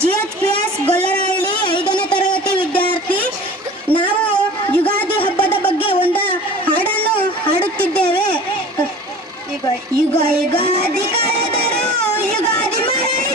ಜಿಎಚ್ಪಿಎಸ್ ಗೊಲ್ಲರಹಳ್ಳಿ ಐದನೇ ತರಗತಿ ವಿದ್ಯಾರ್ಥಿ. ನಾವು ಯುಗಾದಿ ಹಬ್ಬದ ಬಗ್ಗೆ ಒಂದು ಹಾಡನ್ನು ಹಾಡುತ್ತಿದ್ದೇವೆ. ಯುಗ, ಯುಗಾದಿ ಕಳೆದರು ಯುಗಾದಿ ಮರಳಿ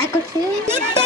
外国人